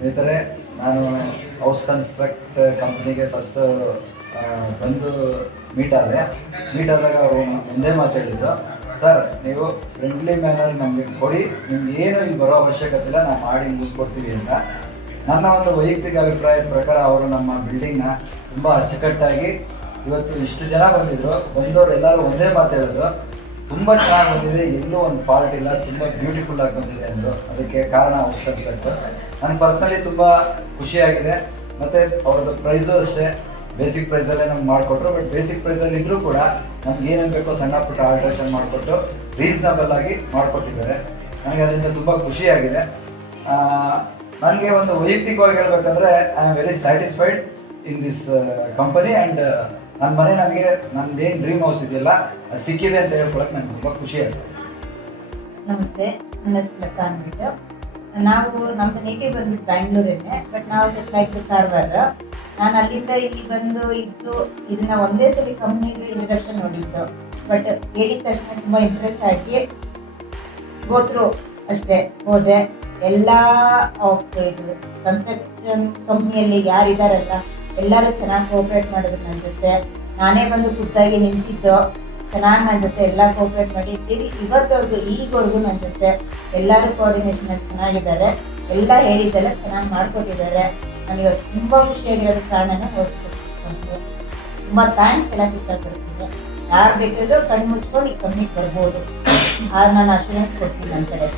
ಸ್ನೇಹಿತರೆ, ನಾನು house construct ಕಂಪ್ನಿಗೆ ಫಸ್ಟ್ ಬಂದು ಮೀಟ್ ಆದಾಗ ಅವರು ಒಂದೇ ಮಾತು ಹೇಳಿದ್ರು, ಸರ್ ನೀವು ಫ್ರೆಂಡ್ಲಿ ಮ್ಯಾನರ್ ನಮಗೆ ಕೊಡಿ, ನಿಮ್ಗೆ ಏನು ಇಲ್ಲಿ ಬರೋ ಅವಶ್ಯಕತೆ ಇಲ್ಲ, ನಾವು ಮಾಡಿ ಮುಗಿಸ್ಕೊಡ್ತೀವಿ ಅಂತ. ನನ್ನ ಒಂದು ವೈಯಕ್ತಿಕ ಅಭಿಪ್ರಾಯದ ಪ್ರಕಾರ ಅವರು ನಮ್ಮ ಬಿಲ್ಡಿಂಗ್ನ ತುಂಬ ಅಚ್ಚುಕಟ್ಟಾಗಿ ಇವತ್ತು ಇಷ್ಟು ಜನ ಬಂದವರು ಎಲ್ಲರೂ ಒಂದೇ ಮಾತು ಹೇಳಿದ್ರು, ತುಂಬ ಚೆನ್ನಾಗಿ ಬಂದಿದೆ, ಎಲ್ಲೂ ಒಂದು ಫಾಲ್ಟ್ ಇಲ್ಲ, ತುಂಬ ಬ್ಯೂಟಿಫುಲ್ ಆಗಿ ಬಂದಿದೆ ಅಂದರು. ಅದಕ್ಕೆ ಕಾರಣ ಹೌಸ್ ಕನ್ಸ್ಟ್ರಕ್ಟ್. ನನ್ನ ಪರ್ಸನಲಿ ತುಂಬ ಖುಷಿಯಾಗಿದೆ. ಮತ್ತು ಅವ್ರದ್ದು ಪ್ರೈಸು ಅಷ್ಟೇ ಬೇಸಿಕ್ ಪ್ರೈಸಲ್ಲೇ ನಮ್ಗೆ ಮಾಡಿಕೊಟ್ರು. ಬಟ್ ಬೇಸಿಕ್ ಪ್ರೈಸಲ್ಲಿ ಇದ್ದರೂ ಕೂಡ ನಮ್ಗೆ ಏನೇನು ಬೇಕೋ ಸಣ್ಣ ಪುಟ್ಟ ಆಲ್ಟ್ರೇಷನ್ ಮಾಡಿಕೊಟ್ಟು ರೀಸನಬಲ್ ಆಗಿ ಮಾಡಿಕೊಟ್ಟಿದ್ದಾರೆ. ನನಗೆ ಅದರಿಂದ ತುಂಬ ಖುಷಿಯಾಗಿದೆ. ನನಗೆ ಒಂದು ವೈಯಕ್ತಿಕವಾಗಿ ಹೇಳಬೇಕಂದ್ರೆ I am very satisfied in this company. And ನನ್ನ ಮನೆ ನನಗೆ ನಂದೇನು ಡ್ರೀಮ್ ಹೌಸ್ ಇದೆಯಲ್ಲ ಅದು ಸಿಕ್ಕಿದೆ ಅಂತ ಹೇಳ್ಕೊಳಕ್ಕೆ ನನಗೆ ತುಂಬ ಖುಷಿ ಆಗುತ್ತೆ. ನಮಸ್ತೆ, ನನ್ನ ಹೆಸರು ಲತಾ ಅಂದ್ಬಿಟ್ಟು. ನಾವು ನಮ್ಮ ನೇಟಿವ್ ಬಂದ್ಬಿಟ್ಟು ಬ್ಯಾಂಗ್ಳೂರನ್ನೇ, ಬಟ್ ನಾವು ಸೆಟ್ಲ್ ಆಗಿದ್ದು ಕಾರವಾರ. ನಾನು ಅಲ್ಲಿಂದ ಇಲ್ಲಿ ಬಂದು ಇದ್ದು ಇದನ್ನ ಒಂದೇ ಸಲ ಕಂಪ್ನಿಗೆ ಇಂಟ್ರಡಕ್ಷನ್ ನೋಡಿದ್ದು. ಬಟ್ ಹೇಳಿದ ತಕ್ಷಣ ತುಂಬ ಇಂಟ್ರೆಸ್ಟ್ ಆಗಿ ಗೋತ್ರು ಅಷ್ಟೇ ಹೋದೆ. ಎಲ್ಲ ಇದು ಕನ್ಸ್ಟ್ರಕ್ಷನ್ ಕಂಪ್ನಿಯಲ್ಲಿ ಯಾರಿದ್ದಾರಲ್ಲ ಎಲ್ಲರೂ ಚೆನ್ನಾಗಿ ಕೋಆಪ್ರೇಟ್ ಮಾಡಿದ್ರು ನನ್ನ ಜೊತೆ. ನಾನೇ ಬಂದು ಖುದ್ದಾಗಿ ನಿಂತಿದ್ದು, ಚೆನ್ನಾಗಿ ನನ್ನ ಜೊತೆ ಎಲ್ಲ ಕೋಆಪ್ರೇಟ್ ಮಾಡಿ ಇವತ್ತವರೆಗೂ ಈಗವರೆಗೂ ನನ್ನ ಜೊತೆ ಎಲ್ಲರೂ ಕೋಆರ್ಡಿನೇಷನಲ್ಲಿ ಚೆನ್ನಾಗಿದ್ದಾರೆ. ಎಲ್ಲ ಹೇಳಿದ್ದೆಲ್ಲ ಚೆನ್ನಾಗಿ ಮಾಡಿಕೊಟ್ಟಿದ್ದಾರೆ. ನಾನು ಇವತ್ತು ತುಂಬ ಖುಷಿಯಾಗಿರೋದು ಕಾರಣನೇ ಓದಿಸ್ಕೊಟ್ಟು ತುಂಬ ಥ್ಯಾಂಕ್ಸ್ ಹೇಳಕ್ಕೆ ಇಷ್ಟಪಡ್ತೀನಿ. ಯಾರು ಬೇಕಾದರೂ ಕಣ್ಣು ಮುಚ್ಕೊಂಡು ಈ ಕಂಪ್ನಿಗೆ ಬರ್ಬೋದು, ನಾನು ಅಶ್ಯೂರೆನ್ಸ್ ಕೊಡ್ತೀನಿ ನನ್ನ ಕಡೆ.